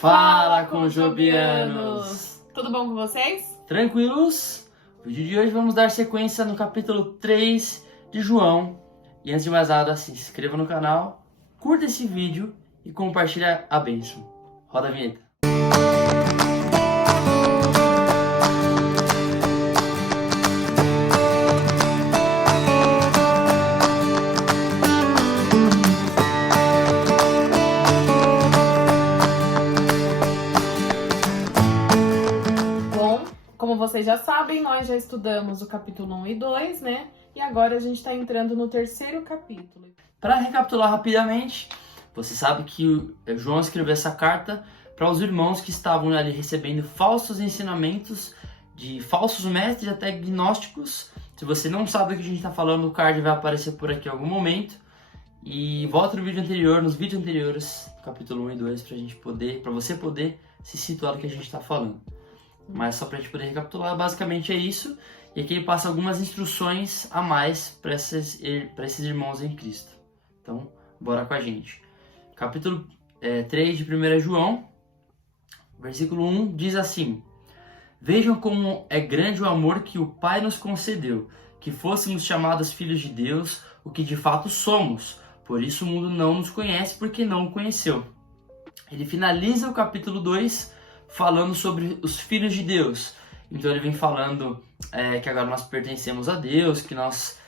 Fala, conjobianos! Tudo bom com vocês? Tranquilos? No vídeo de hoje vamos dar sequência no capítulo 3 de João. E antes de mais nada, se inscreva no canal, curta esse vídeo e compartilha a bênção. Roda a vinheta. Como vocês já sabem, nós já estudamos o capítulo 1 e 2, né? E agora a gente está entrando no terceiro capítulo. Para recapitular rapidamente, você sabe que João escreveu essa carta para os irmãos que estavam ali recebendo falsos ensinamentos de falsos mestres, até gnósticos. Se você não sabe o que a gente está falando, o card vai aparecer por aqui em algum momento. E volta no vídeo anterior, nos vídeos anteriores, capítulo 1 e 2, para você poder se situar no que a gente está falando. Mas só para a gente poder recapitular, basicamente é isso. E aqui ele passa algumas instruções a mais para esses irmãos em Cristo. Então, bora com a gente. Capítulo 3 de 1 João, versículo 1, diz assim: Vejam como é grande o amor que o Pai nos concedeu, que fôssemos chamados filhos de Deus, o que de fato somos. Por isso o mundo não nos conhece, porque não o conheceu. Ele finaliza o capítulo 2 falando sobre os filhos de Deus. Então ele vem falando que agora nós pertencemos a Deus, que nós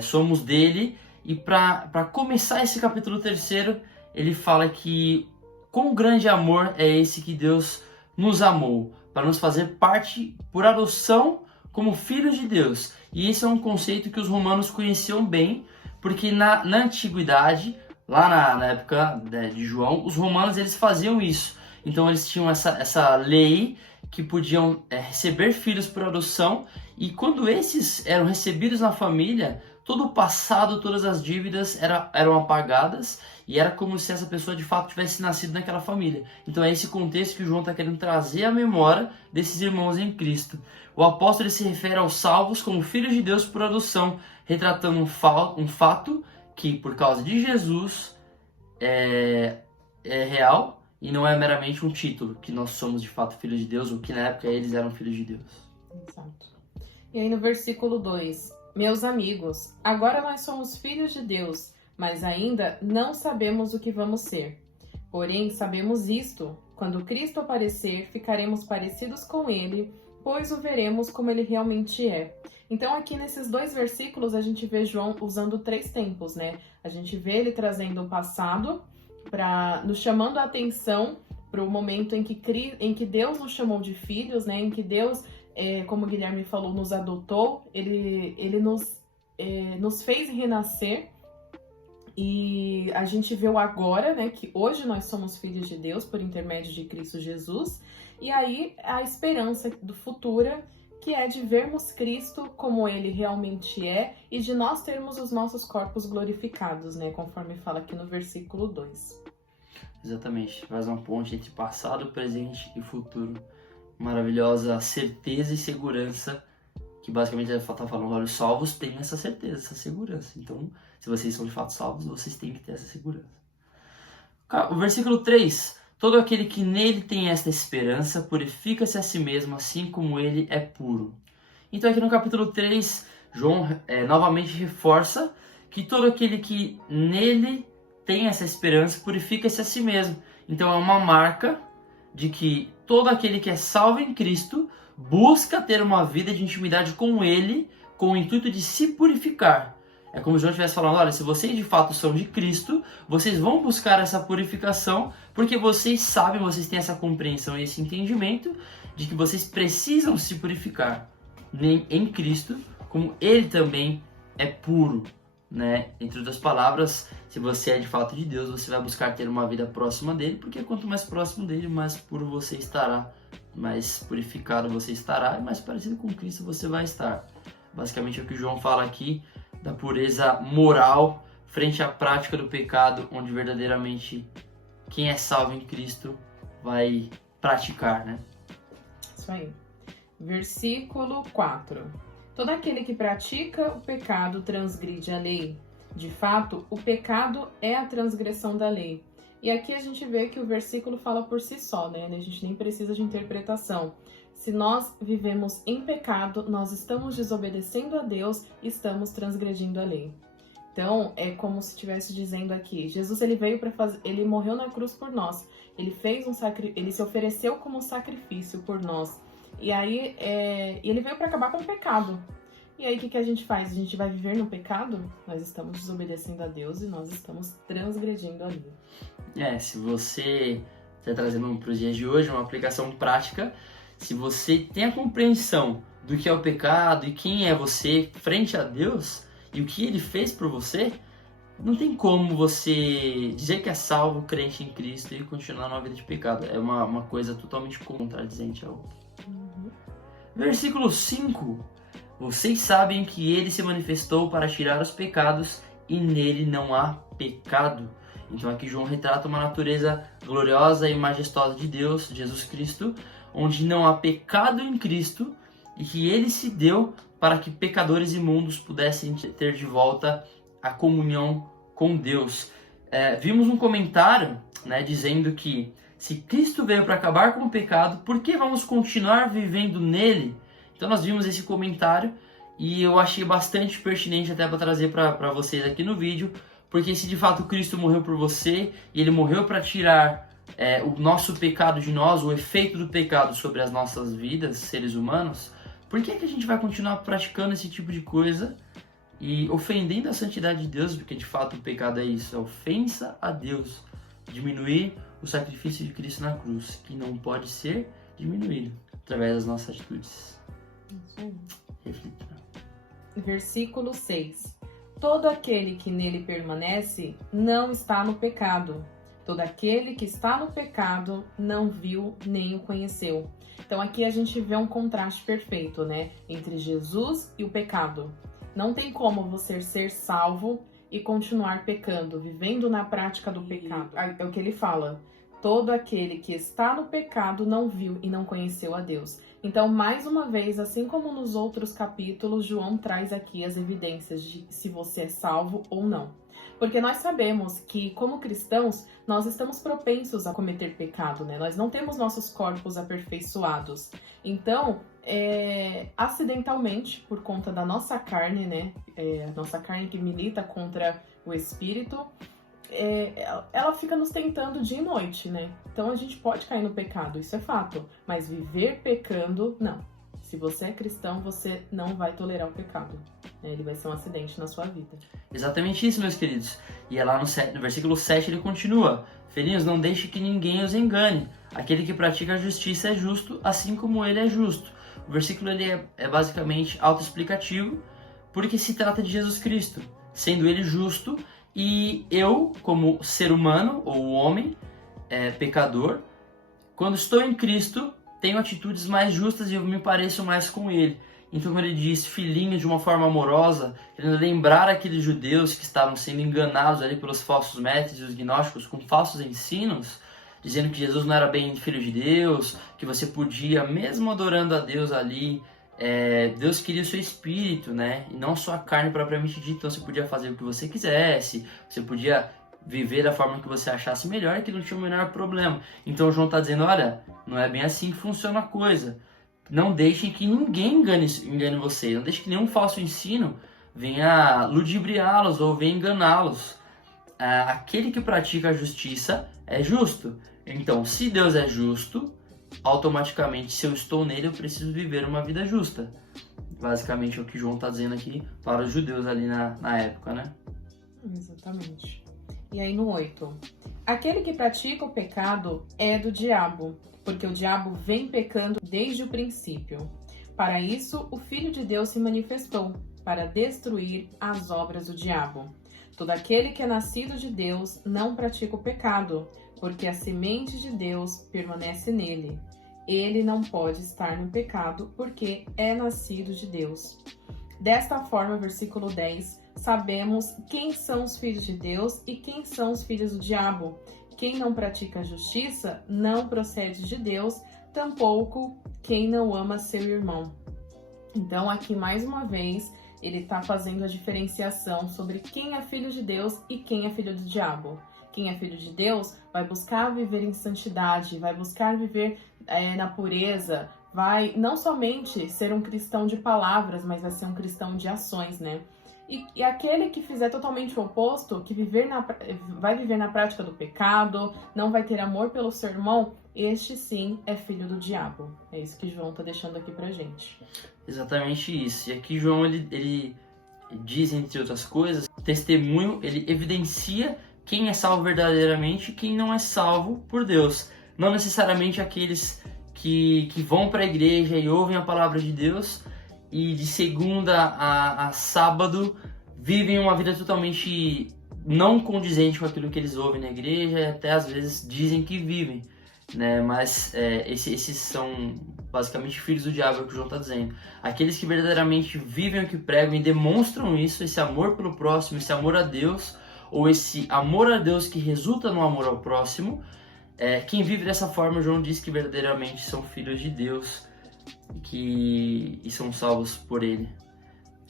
somos dele. E para começar esse capítulo 3, ele fala que quão grande amor é esse que Deus nos amou, para nos fazer parte por adoção como filhos de Deus. E esse é um conceito que os romanos conheciam bem, porque na antiguidade, lá na época de João, os romanos eles faziam isso. Então eles tinham essa lei que podiam receber filhos por adoção, e quando esses eram recebidos na família, todo o passado, todas as dívidas eram apagadas, e era como se essa pessoa de fato tivesse nascido naquela família. Então é esse contexto que o João está querendo trazer à memória desses irmãos em Cristo. O apóstolo se refere aos salvos como filhos de Deus por adoção, retratando um fato que por causa de Jesus é real, e não é meramente um título, que nós somos de fato filhos de Deus, ou que na época eles eram filhos de Deus. Exato. E aí no versículo 2, meus amigos, agora nós somos filhos de Deus, mas ainda não sabemos o que vamos ser. Porém, sabemos isto, quando Cristo aparecer, ficaremos parecidos com Ele, pois o veremos como Ele realmente é. Então aqui nesses dois versículos a gente vê João usando 3 tempos, né? A gente vê ele trazendo o passado, nos chamando a atenção para o momento em que Deus nos chamou de filhos, né? Em que Deus, como o Guilherme falou, nos adotou, ele nos fez renascer, e a gente vê o agora, né? Que hoje nós somos filhos de Deus por intermédio de Cristo Jesus, e aí a esperança do futuro, que é de vermos Cristo como Ele realmente é e de nós termos os nossos corpos glorificados, né? Conforme fala aqui no versículo 2. Exatamente, faz uma ponte entre passado, presente e futuro. Maravilhosa certeza e segurança, que basicamente ele está falando, olha, os salvos têm essa certeza, essa segurança. Então, se vocês são de fato salvos, vocês têm que ter essa segurança. O versículo 3, todo aquele que nele tem esta esperança, purifica-se a si mesmo, assim como ele é puro. Então aqui no capítulo 3, João novamente reforça que todo aquele que nele tem essa esperança, purifica-se a si mesmo. Então é uma marca de que todo aquele que é salvo em Cristo busca ter uma vida de intimidade com Ele, com o intuito de se purificar. É como se João estivesse falando, olha, se vocês de fato são de Cristo, vocês vão buscar essa purificação, porque vocês sabem, vocês têm essa compreensão e esse entendimento de que vocês precisam se purificar em Cristo, como Ele também é puro, né? Entre outras palavras, se você é de fato de Deus, você vai buscar ter uma vida próxima dele, porque quanto mais próximo dele, mais puro você estará, mais purificado você estará, e mais parecido com Cristo você vai estar. Basicamente é o que João fala aqui, da pureza moral frente à prática do pecado, onde verdadeiramente quem é salvo em Cristo vai praticar, né? Isso aí. Versículo 4. Todo aquele que pratica o pecado transgride a lei. De fato, o pecado é a transgressão da lei. E aqui a gente vê que o versículo fala por si só, né? A gente nem precisa de interpretação. Se nós vivemos em pecado, nós estamos desobedecendo a Deus, estamos transgredindo a lei. Então, é como se estivesse dizendo aqui, Jesus ele veio para fazer, ele morreu na cruz por nós. Ele fez ele se ofereceu como sacrifício por nós. E aí, ele veio para acabar com o pecado. E aí, o que a gente faz? A gente vai viver no pecado? Nós estamos desobedecendo a Deus e nós estamos transgredindo a lei. Se você está trazendo para os dias de hoje uma aplicação prática, se você tem a compreensão do que é o pecado e quem é você frente a Deus e o que Ele fez por você, não tem como você dizer que é salvo, crente em Cristo e continuar numa vida de pecado. É uma coisa totalmente contradizente a outra. Versículo 5. Vocês sabem que Ele se manifestou para tirar os pecados e nele não há pecado. Então aqui João retrata uma natureza gloriosa e majestosa de Deus, Jesus Cristo, onde não há pecado em Cristo e que Ele se deu para que pecadores imundos pudessem ter de volta a comunhão com Deus. Vimos um comentário, dizendo que se Cristo veio para acabar com o pecado, por que vamos continuar vivendo nele? Então nós vimos esse comentário e eu achei bastante pertinente até para trazer para vocês aqui no vídeo, porque se de fato Cristo morreu por você e Ele morreu para tirar o nosso pecado de nós, o efeito do pecado sobre as nossas vidas, seres humanos, por que a gente vai continuar praticando esse tipo de coisa e ofendendo a santidade de Deus? Porque de fato o pecado é isso, é ofensa a Deus, diminuir o sacrifício de Cristo na cruz, que não pode ser diminuído através das nossas atitudes. Reflita. Versículo 6. Todo aquele que nele permanece não está no pecado. Todo aquele que está no pecado não viu nem o conheceu. Então aqui a gente vê um contraste perfeito, entre Jesus e o pecado. Não tem como você ser salvo e continuar pecando, vivendo na prática do pecado. É o que ele fala. Todo aquele que está no pecado não viu e não conheceu a Deus. Então, mais uma vez, assim como nos outros capítulos, João traz aqui as evidências de se você é salvo ou não. Porque nós sabemos que, como cristãos, nós estamos propensos a cometer pecado, Nós não temos nossos corpos aperfeiçoados. Então, acidentalmente, por conta da nossa carne, nossa carne que milita contra o espírito, ela fica nos tentando dia e noite, Então a gente pode cair no pecado, isso é fato. Mas viver pecando, não. Se você é cristão, você não vai tolerar o pecado. Ele vai ser um acidente na sua vida. Exatamente isso, meus queridos. E é lá no versículo 7 ele continua. Filhinhos, não deixe que ninguém os engane. Aquele que pratica a justiça é justo, assim como ele é justo. O versículo ele é basicamente autoexplicativo, porque se trata de Jesus Cristo, sendo ele justo. E eu, como ser humano, ou homem, pecador, quando estou em Cristo, tenho atitudes mais justas e eu me pareço mais com Ele. Então, quando ele diz filhinho de uma forma amorosa, querendo lembrar aqueles judeus que estavam sendo enganados ali pelos falsos mestres e os gnósticos com falsos ensinos, dizendo que Jesus não era bem filho de Deus, que você podia, mesmo adorando a Deus ali, Deus queria o seu espírito, e não só a carne propriamente dita. Então você podia fazer o que você quisesse, você podia viver da forma que você achasse melhor e que não tinha o menor problema. Então João está dizendo, olha, não é bem assim que funciona a coisa. Não deixem que ninguém engane vocês, não deixem que nenhum falso ensino venha ludibriá-los ou venha enganá-los. Aquele que pratica a justiça é justo. Então, se Deus é justo, automaticamente, se eu estou nele, eu preciso viver uma vida justa. Basicamente é o que João está dizendo aqui para os judeus ali na época, Exatamente. E aí no 8. Aquele que pratica o pecado é do diabo, porque o diabo vem pecando desde o princípio. Para isso, o Filho de Deus se manifestou, para destruir as obras do diabo. Todo aquele que é nascido de Deus não pratica o pecado, porque a semente de Deus permanece nele. Ele não pode estar no pecado, porque é nascido de Deus. Desta forma, versículo 10, sabemos quem são os filhos de Deus e quem são os filhos do diabo. Quem não pratica a justiça não procede de Deus, tampouco quem não ama seu irmão. Então, aqui mais uma vez, ele está fazendo a diferenciação sobre quem é filho de Deus e quem é filho do diabo. quem é filho de Deus vai buscar viver em santidade, vai buscar viver na pureza, vai não somente ser um cristão de palavras, mas vai ser um cristão de ações, né? E aquele que fizer totalmente o oposto, que vai viver na prática do pecado, não vai ter amor pelo seu irmão, este sim é filho do diabo. É isso que João está deixando aqui pra gente. Exatamente isso. E aqui João, ele diz, entre outras coisas, testemunho, ele evidencia quem é salvo verdadeiramente e quem não é salvo por Deus. Não necessariamente aqueles que vão para a igreja e ouvem a palavra de Deus e de segunda a sábado vivem uma vida totalmente não condizente com aquilo que eles ouvem na igreja e até às vezes dizem que vivem, né? Mas esses são basicamente filhos do diabo, é o que o João está dizendo. Aqueles que verdadeiramente vivem o que pregam e demonstram isso, esse amor pelo próximo, esse amor a Deus, ou esse amor a Deus que resulta no amor ao próximo, quem vive dessa forma, João diz que verdadeiramente são filhos de Deus e são salvos por ele.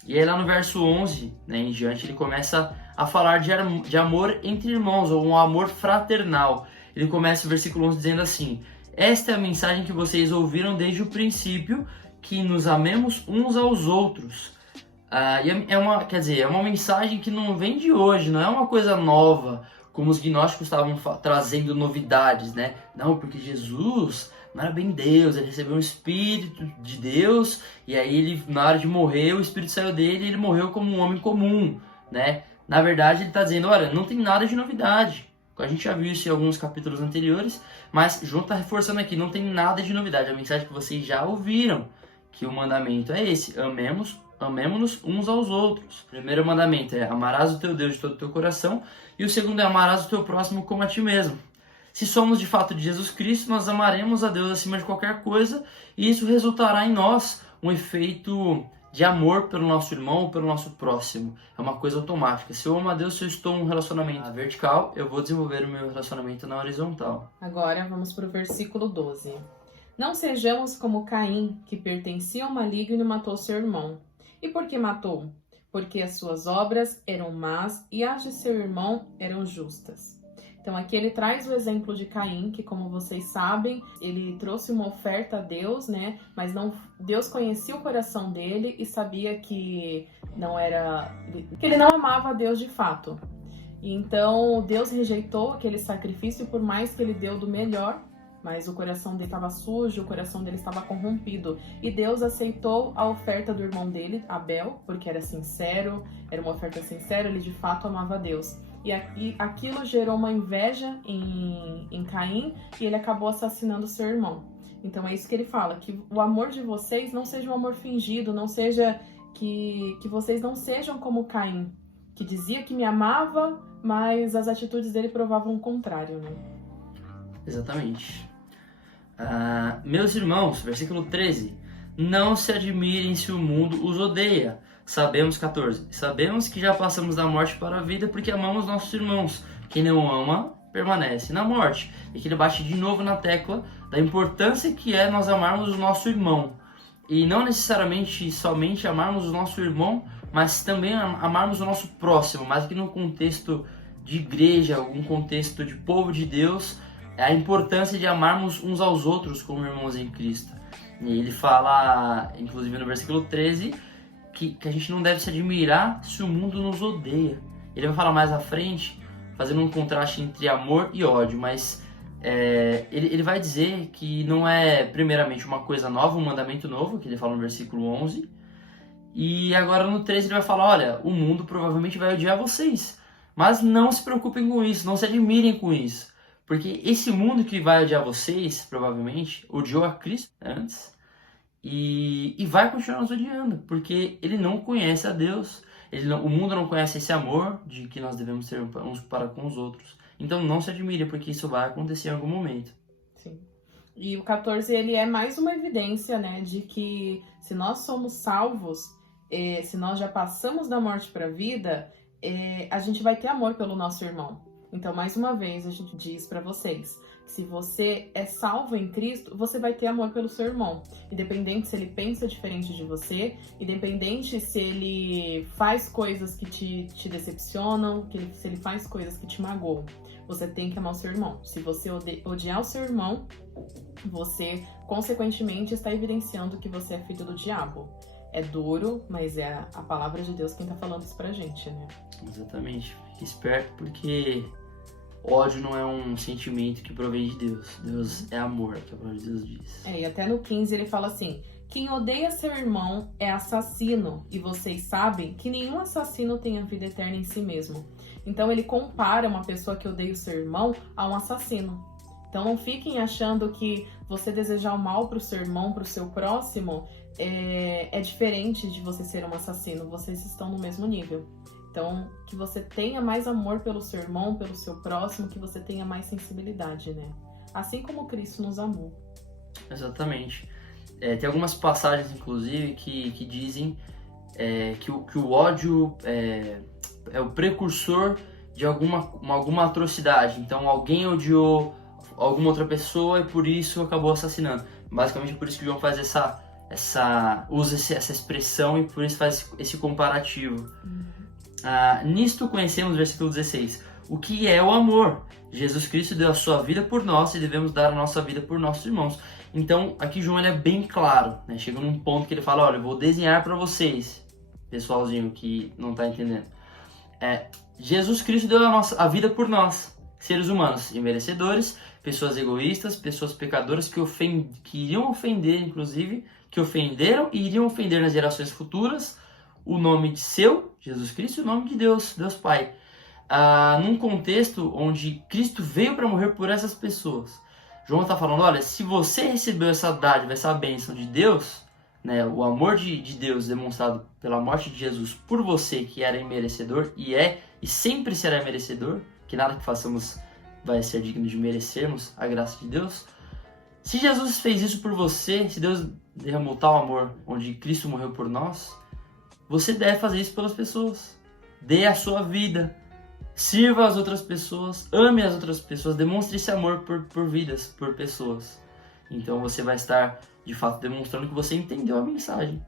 E aí lá no verso 11, né, em diante, ele começa a falar de amor entre irmãos, ou um amor fraternal. Ele começa o versículo 11 dizendo assim: esta é a mensagem que vocês ouviram desde o princípio, que nos amemos uns aos outros. É uma mensagem que não vem de hoje, não é uma coisa nova, como os gnósticos estavam trazendo novidades, né? Não, porque Jesus não era bem Deus, ele recebeu um Espírito de Deus, e aí ele, na hora de morrer, o Espírito saiu dele e ele morreu como um homem comum, né? Na verdade, ele está dizendo, olha, não tem nada de novidade. A gente já viu isso em alguns capítulos anteriores, mas João está reforçando aqui, não tem nada de novidade. A mensagem que vocês já ouviram, que o mandamento é esse: amemo-nos uns aos outros. O primeiro mandamento é: amarás o teu Deus de todo o teu coração, e o segundo é: amarás o teu próximo como a ti mesmo. Se somos de fato de Jesus Cristo, nós amaremos a Deus acima de qualquer coisa, e isso resultará em nós um efeito de amor pelo nosso irmão ou pelo nosso próximo. É uma coisa automática. Se eu amo a Deus, se eu estou em um relacionamento vertical, eu vou desenvolver o meu relacionamento na horizontal. Agora vamos para o versículo 12. Não sejamos como Caim, que pertencia ao maligno e matou seu irmão. E por que matou? Porque as suas obras eram más e as de seu irmão eram justas. Então aqui ele traz o exemplo de Caim, que, como vocês sabem, ele trouxe uma oferta a Deus, né? Mas Deus conhecia o coração dele e sabia que ele não amava a Deus de fato. E então Deus rejeitou aquele sacrifício, por mais que ele deu do melhor, mas o coração dele estava sujo, o coração dele estava corrompido. E Deus aceitou a oferta do irmão dele, Abel, porque era sincero, era uma oferta sincera, ele de fato amava a Deus. E aquilo gerou uma inveja em Caim e ele acabou assassinando seu irmão. Então é isso que ele fala, que o amor de vocês não seja um amor fingido, não seja que vocês não sejam como Caim, que dizia que me amava, mas as atitudes dele provavam o contrário, né? Exatamente. Meus irmãos, versículo 13, não se admirem se o mundo os odeia. Sabemos, 14, sabemos que já passamos da morte para a vida porque amamos nossos irmãos. Quem não ama, permanece na morte. E que ele bate de novo na tecla da importância que é nós amarmos o nosso irmão. E não necessariamente somente amarmos o nosso irmão, mas também amarmos o nosso próximo, mas que no contexto de igreja, algum contexto de povo de Deus, é a importância de amarmos uns aos outros como irmãos em Cristo. E ele fala, inclusive no versículo 13, que a gente não deve se admirar se o mundo nos odeia. Ele vai falar mais à frente, fazendo um contraste entre amor e ódio, mas ele vai dizer que não é primeiramente uma coisa nova, um mandamento novo, que ele fala no versículo 11, e agora no 13 ele vai falar, olha, o mundo provavelmente vai odiar vocês, mas não se preocupem com isso, não se admirem com isso, porque esse mundo que vai odiar vocês, provavelmente, odiou a Cristo antes, e vai continuar nos odiando, porque ele não conhece a Deus, o mundo não conhece esse amor de que nós devemos ter uns para com os outros. Então não se admire, porque isso vai acontecer em algum momento. Sim. E o 14, ele é mais uma evidência, né, de que se nós somos salvos, se nós já passamos da morte para a vida, a gente vai ter amor pelo nosso irmão. Então, mais uma vez, a gente diz para vocês, Se você é salvo em Cristo, você vai ter amor pelo seu irmão. Independente se ele pensa diferente de você, independente se ele faz coisas que te decepcionam, se ele faz coisas que te magoam. Você tem que amar o seu irmão. Se você odiar o seu irmão, você, consequentemente, está evidenciando que você é filho do diabo. É duro, mas é a palavra de Deus quem tá falando isso pra gente, né? Exatamente. Fique esperto, porque ódio não é um sentimento que provém de Deus. Deus é amor, que a palavra de Deus diz. E até no 15 ele fala assim: quem odeia seu irmão é assassino, e vocês sabem que nenhum assassino tem a vida eterna em si mesmo. Então ele compara uma pessoa que odeia o seu irmão a um assassino. Então não fiquem achando que você desejar o mal pro seu irmão, pro seu próximo, é diferente de você ser um assassino. Vocês estão no mesmo nível. Então, que você tenha mais amor pelo seu irmão, pelo seu próximo, que você tenha mais sensibilidade, né? Assim como Cristo nos amou. Exatamente. Tem algumas passagens, inclusive, que dizem que o ódio é o precursor de alguma atrocidade. Então, alguém odiou alguma outra pessoa e por isso acabou assassinando. Basicamente, por isso que João faz usa essa expressão e por isso faz esse comparativo. Nisto conhecemos, versículo 16, o que é o amor. Jesus Cristo deu a sua vida por nós e devemos dar a nossa vida por nossos irmãos. Então, aqui João ele é bem claro, né? Chega num ponto que ele fala, olha, eu vou desenhar para vocês, pessoalzinho que não está entendendo. Jesus Cristo deu a vida por nós, seres humanos imerecedores, pessoas egoístas, pessoas pecadoras que iriam ofender, inclusive, que ofenderam e iriam ofender nas gerações futuras o nome de Jesus Cristo, e o nome de Deus Pai. Num contexto onde Cristo veio para morrer por essas pessoas. João está falando, olha, se você recebeu essa dádiva, essa bênção de Deus, né, o amor de Deus demonstrado pela morte de Jesus por você, que era imerecedor, e sempre será merecedor, que nada que façamos vai ser digno de merecermos a graça de Deus. Se Jesus fez isso por você, se Deus derramou tal amor onde Cristo morreu por nós, você deve fazer isso pelas pessoas. Dê a sua vida. Sirva as outras pessoas. Ame as outras pessoas. Demonstre esse amor por vidas, por pessoas. Então você vai estar, de fato, demonstrando que você entendeu a mensagem.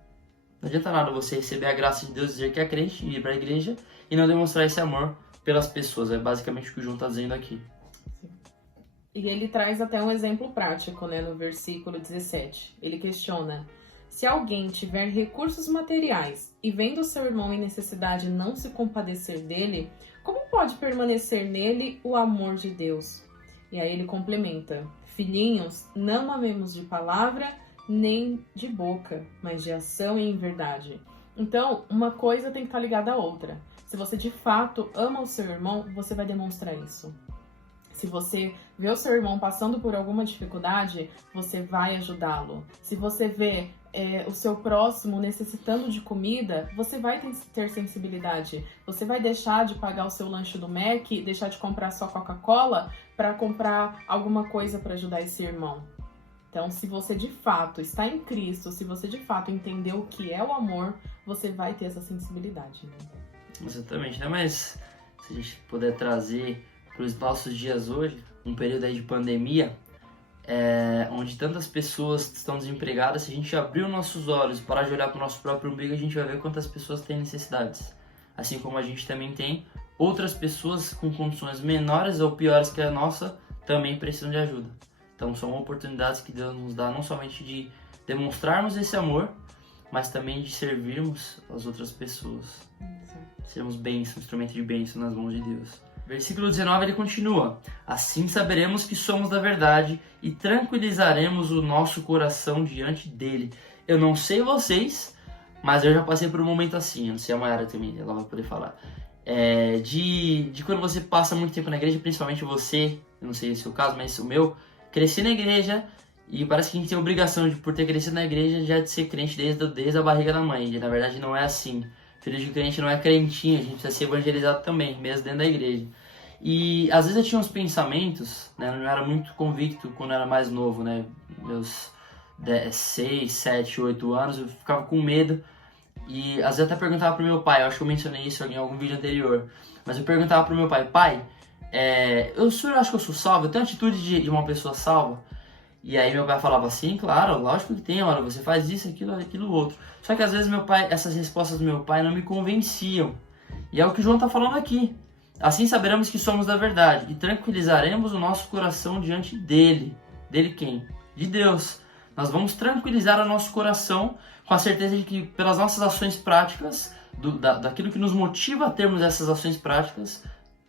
Não adianta nada você receber a graça de Deus, dizer que é crente, ir para a igreja e não demonstrar esse amor pelas pessoas. É basicamente o que o João está dizendo aqui. E ele traz até um exemplo prático, né, no versículo 17. Ele questiona: se alguém tiver recursos materiais e vendo seu irmão em necessidade não se compadecer dele, como pode permanecer nele o amor de Deus? E aí ele complementa: filhinhos, não amemos de palavra nem de boca, mas de ação e em verdade. Então, uma coisa tem que estar ligada à outra. Se você de fato ama o seu irmão, você vai demonstrar isso. Se você vê o seu irmão passando por alguma dificuldade, você vai ajudá-lo. Se você vê o seu próximo necessitando de comida, você vai ter sensibilidade. Você vai deixar de pagar o seu lanche do Mac, deixar de comprar só Coca-Cola para comprar alguma coisa para ajudar esse irmão. Então, se você de fato está em Cristo, se você de fato entendeu o que é o amor, você vai ter essa sensibilidade. Né? Exatamente, né? Mas se a gente puder trazer para os nossos dias hoje, um período aí de pandemia, onde tantas pessoas estão desempregadas, se a gente abrir os nossos olhos para olhar para o nosso próprio umbigo, a gente vai ver quantas pessoas têm necessidades. Assim como a gente também tem outras pessoas com condições menores ou piores que a nossa, também precisam de ajuda. Então são oportunidades que Deus nos dá não somente de demonstrarmos esse amor, mas também de servirmos as outras pessoas. Sermos bênção, instrumento de bênção nas mãos de Deus. Versículo 19, ele continua: assim saberemos que somos da verdade e tranquilizaremos o nosso coração diante dele. Eu não sei vocês, mas eu já passei por um momento assim. Eu não sei a Mayara também, ela vai poder falar. De quando você passa muito tempo na igreja, principalmente você, eu não sei se é o seu caso, mas o meu, cresci na igreja e parece que a gente tem a obrigação, por ter crescido na igreja, já de ser crente desde a barriga da mãe. E na verdade não é assim. Filho de crente não é crentinho, a gente precisa ser evangelizado também, mesmo dentro da igreja. E às vezes eu tinha uns pensamentos, né, eu não era muito convicto quando eu era mais novo, né, meus 6, 7, 8 anos, eu ficava com medo. E às vezes eu até perguntava pro meu pai, eu acho que eu mencionei isso em algum vídeo anterior, mas eu perguntava pro meu pai, o senhor acha que eu sou salvo? Eu tenho atitude de uma pessoa salva? E aí meu pai falava assim, claro, lógico que tem, olha, você faz isso, aquilo, outro. Só que às vezes essas respostas do meu pai não me convenciam. E é o que o João está falando aqui. Assim saberemos que somos da verdade e tranquilizaremos o nosso coração diante dele. Dele quem? De Deus. Nós vamos tranquilizar o nosso coração com a certeza de que pelas nossas ações práticas, daquilo que nos motiva a termos essas ações práticas,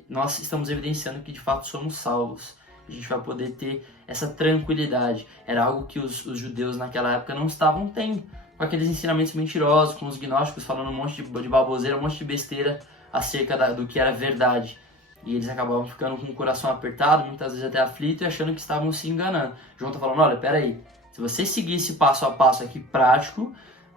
nós estamos evidenciando que de fato somos salvos. A gente vai poder ter essa tranquilidade. Era algo que os judeus naquela época não estavam tendo, com aqueles ensinamentos mentirosos, com os gnósticos falando um monte de baboseira, um monte de besteira acerca do que era verdade. E eles acabavam ficando com o coração apertado, muitas vezes até aflito, e achando que estavam se enganando. João está falando, olha, peraí, se você seguir esse passo a passo aqui prático,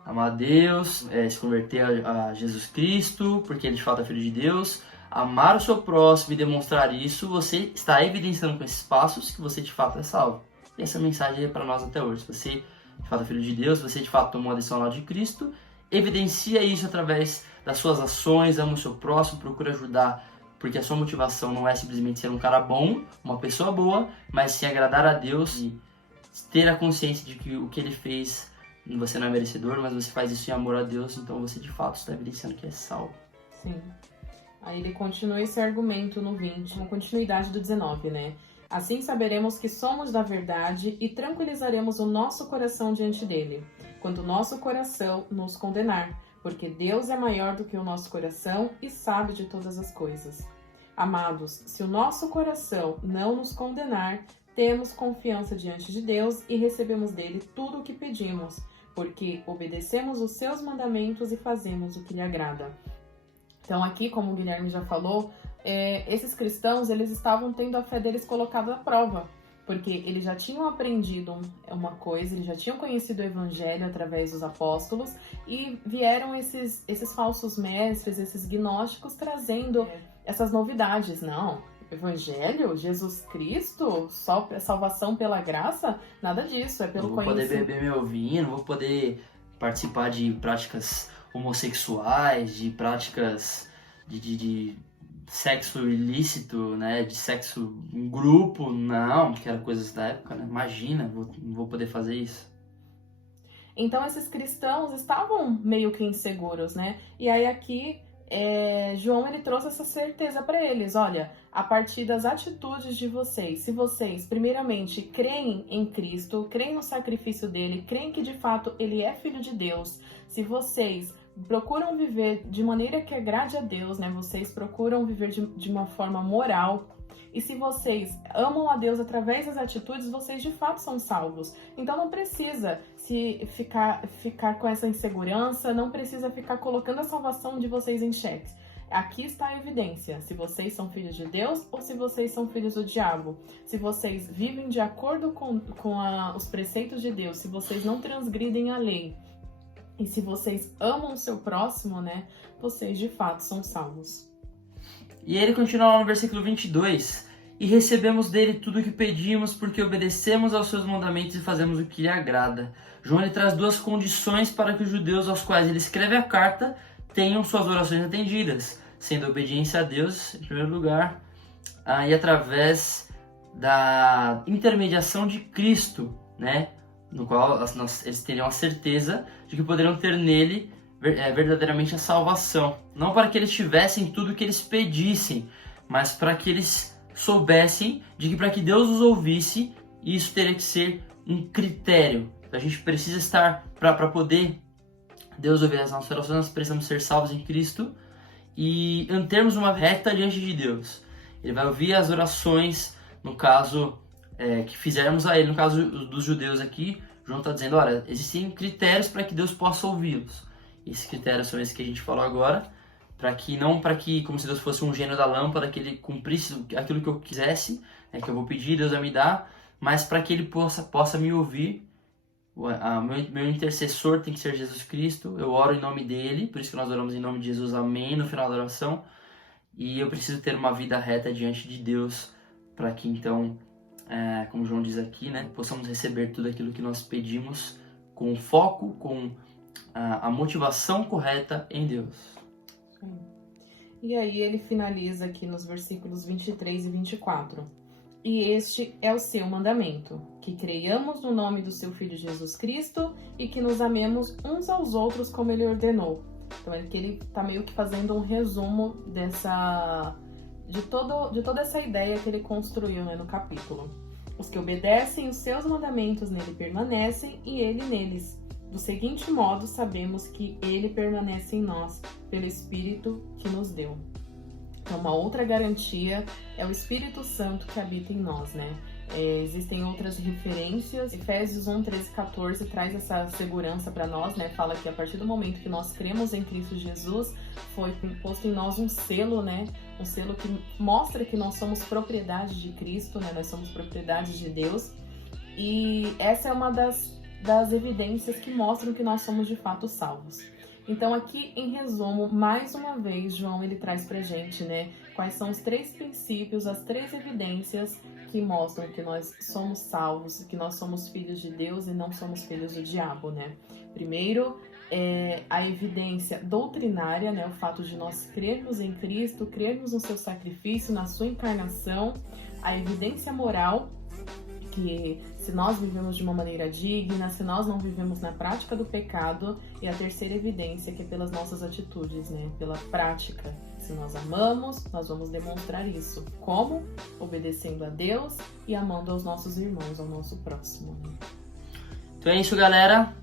amar a Deus, se converter a Jesus Cristo, porque ele de fato é filho de Deus, amar o seu próximo e demonstrar isso, você está evidenciando com esses passos que você de fato é salvo. E essa mensagem é para nós até hoje. Se você de fato é filho de Deus, se você de fato tomou a decisão lá de Cristo, evidencia isso através das suas ações, ama o seu próximo, procura ajudar, porque a sua motivação não é simplesmente ser um cara bom, uma pessoa boa, mas sim agradar a Deus e ter a consciência de que o que ele fez, você não é merecedor, mas você faz isso em amor a Deus, então você de fato está evidenciando que é salvo. Sim. Aí ele continua esse argumento no 20, uma continuidade do 19, né? Assim saberemos que somos da verdade e tranquilizaremos o nosso coração diante dele, quando o nosso coração nos condenar, porque Deus é maior do que o nosso coração e sabe de todas as coisas. Amados, se o nosso coração não nos condenar, temos confiança diante de Deus e recebemos dele tudo o que pedimos, porque obedecemos os seus mandamentos e fazemos o que lhe agrada. Então aqui, como o Guilherme já falou, esses cristãos, eles estavam tendo a fé deles colocada à prova, porque eles já tinham aprendido uma coisa, eles já tinham conhecido o evangelho através dos apóstolos e vieram esses falsos mestres, esses gnósticos trazendo essas novidades. Não, evangelho, Jesus Cristo, só salvação pela graça, nada disso, é pelo conhecimento. Não vou poder beber meu vinho, não vou poder participar de práticas homossexuais, de práticas de sexo ilícito, né, de sexo em grupo, não, que eram coisas da época, né? Imagina, não vou poder fazer isso. Então esses cristãos estavam meio que inseguros, né? E aí aqui João ele trouxe essa certeza para eles, olha, a partir das atitudes de vocês, se vocês primeiramente creem em Cristo, creem no sacrifício dele, creem que de fato ele é filho de Deus, se vocês procuram viver de maneira que agrade a Deus, né? Vocês procuram viver de uma forma moral. E se vocês amam a Deus através das atitudes, vocês de fato são salvos. Então não precisa se ficar com essa insegurança, não precisa ficar colocando a salvação de vocês em xeque. Aqui está a evidência, se vocês são filhos de Deus ou se vocês são filhos do diabo. Se vocês vivem de acordo com os preceitos de Deus, se vocês não transgridem a lei, e se vocês amam o seu próximo, né, vocês de fato são salvos. E ele continua lá no versículo 22. E recebemos dele tudo o que pedimos, porque obedecemos aos seus mandamentos e fazemos o que lhe agrada. João ele traz duas condições para que os judeus aos quais ele escreve a carta tenham suas orações atendidas, sendo a obediência a Deus, em primeiro lugar, e através da intermediação de Cristo, né, no qual eles teriam a certeza de que poderiam ter nele verdadeiramente a salvação. Não para que eles tivessem tudo o que eles pedissem, mas para que eles soubessem de que para que Deus os ouvisse, isso teria que ser um critério. A gente precisa estar, para poder Deus ouvir as nossas orações, nós precisamos ser salvos em Cristo e termos uma reta diante de Deus. Ele vai ouvir as orações, no caso que fizermos a ele, no caso dos judeus aqui, João está dizendo, olha, existem critérios para que Deus possa ouvi-los. Esses critérios são esses que a gente falou agora, para que como se Deus fosse um gênio da lâmpada, que ele cumprisse aquilo que eu quisesse, que eu vou pedir, Deus vai me dar, mas para que ele possa me ouvir. Meu intercessor tem que ser Jesus Cristo, eu oro em nome dele, por isso que nós oramos em nome de Jesus, amém, no final da oração, e eu preciso ter uma vida reta diante de Deus, para que então, como João diz aqui, né, possamos receber tudo aquilo que nós pedimos com foco, com a motivação correta em Deus. E aí ele finaliza aqui nos versículos 23 e 24. E este é o seu mandamento, que creiamos no nome do seu Filho Jesus Cristo e que nos amemos uns aos outros como ele ordenou. Então aqui ele está meio que fazendo um resumo de toda essa ideia que ele construiu, né, no capítulo. Os que obedecem os seus mandamentos nele permanecem e ele neles. Do seguinte modo, sabemos que ele permanece em nós, pelo Espírito que nos deu. Então, uma outra garantia é o Espírito Santo que habita em nós, né? Existem outras referências. Efésios 1, 13, 14 traz essa segurança para nós, né? Fala que a partir do momento que nós cremos em Cristo Jesus, foi posto em nós um selo, né? Um selo que mostra que nós somos propriedade de Cristo, né? Nós somos propriedade de Deus. E essa é uma das evidências que mostram que nós somos de fato salvos. Então aqui, em resumo, mais uma vez, João ele traz pra gente, né, quais são os 3 princípios, as 3 evidências que mostram que nós somos salvos, que nós somos filhos de Deus e não somos filhos do diabo, né? Primeiro, a evidência doutrinária, né, o fato de nós crermos em Cristo, crermos no seu sacrifício, na sua encarnação. A evidência moral, que se nós vivemos de uma maneira digna, se nós não vivemos na prática do pecado, e a terceira evidência, que é pelas nossas atitudes, né? Pela prática. Se nós amamos, nós vamos demonstrar isso. Como? Obedecendo a Deus e amando aos nossos irmãos, ao nosso próximo. Né? Então é isso, galera.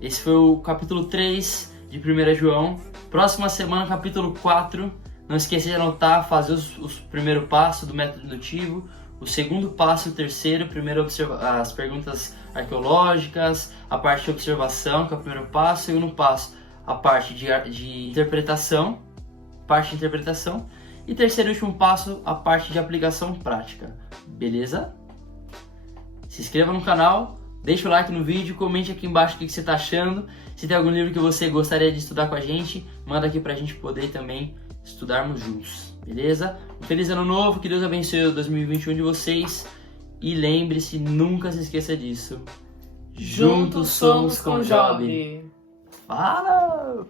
Esse foi o capítulo 3 de 1 João. Próxima semana, capítulo 4. Não esqueça de anotar, fazer os primeiro passo do método indutivo. O segundo passo e o terceiro, primeiro as perguntas arqueológicas, a parte de observação, que é o primeiro passo. O segundo passo, a parte de interpretação, E terceiro e último passo, a parte de aplicação prática. Beleza? Se inscreva no canal, deixa o like no vídeo, comente aqui embaixo o que você está achando. Se tem algum livro que você gostaria de estudar com a gente, manda aqui pra gente poder também estudarmos juntos. Beleza? Um feliz ano novo, que Deus abençoe o 2021 de vocês. E lembre-se, nunca se esqueça disso. Juntos somos com Job. Fala!